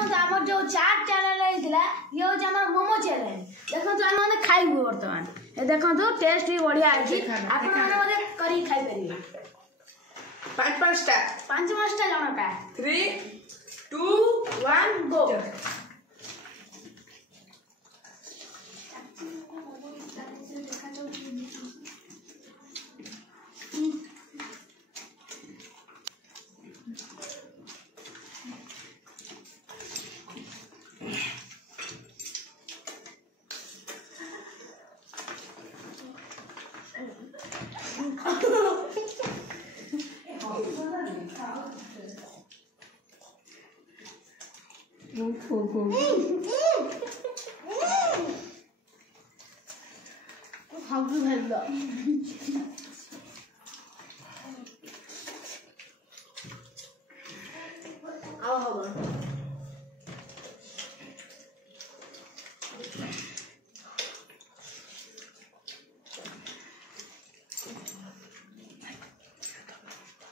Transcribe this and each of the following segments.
देखो आम जो चाट चैनल होता ये हूँ आम मोमो चैनल देखो आम खाइबू बर्तमान ये देखो टेस्ट भी बढ़िया अच्छी आप खाई पारे 5-5टा जनका 3 2 1 गो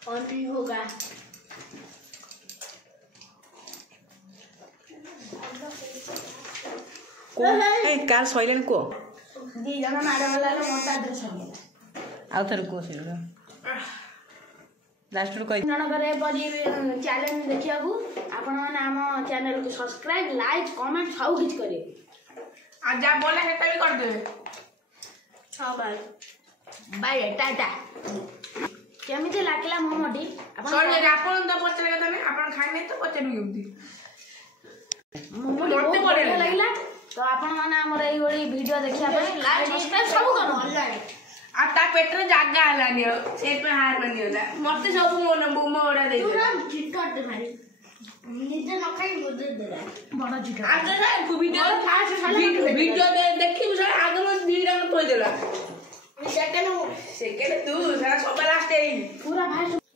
और भी होगा कार सैलन को दी जन मारे वाला मोटा ड्रेस हो गया आउ थर को सिल लास्ट को जन करे बजी चैलेंज देखिया को आपण माने हम चैनल को सब्सक्राइब लाइक कमेंट सब कुछ करिए आ जा बोले हेता भी कर देबे हां बाय बाय टाटा केमिति लागिला मोमोटी सर आपण तो पचरे कथा नै आपण खाइ नै तो पचरे गेउती मोमोटी बहुत बढ़िया लागिला तो आपण माने हमर एई ओडी वीडियो देखिया पे लाइक सब्सक्राइब सब करो आ ता पेटर जागा हलानी से पे हार बनी होला मते सब मोमो ओडा दे तू ना चिकट दे मारी निजे न खाई मुदे दे बड़ा चिकट आगे ना वीडियो देखि सर आगे में वीडियो में कोई देला सेकंड तू सारा सब लास्ट पूरा भाई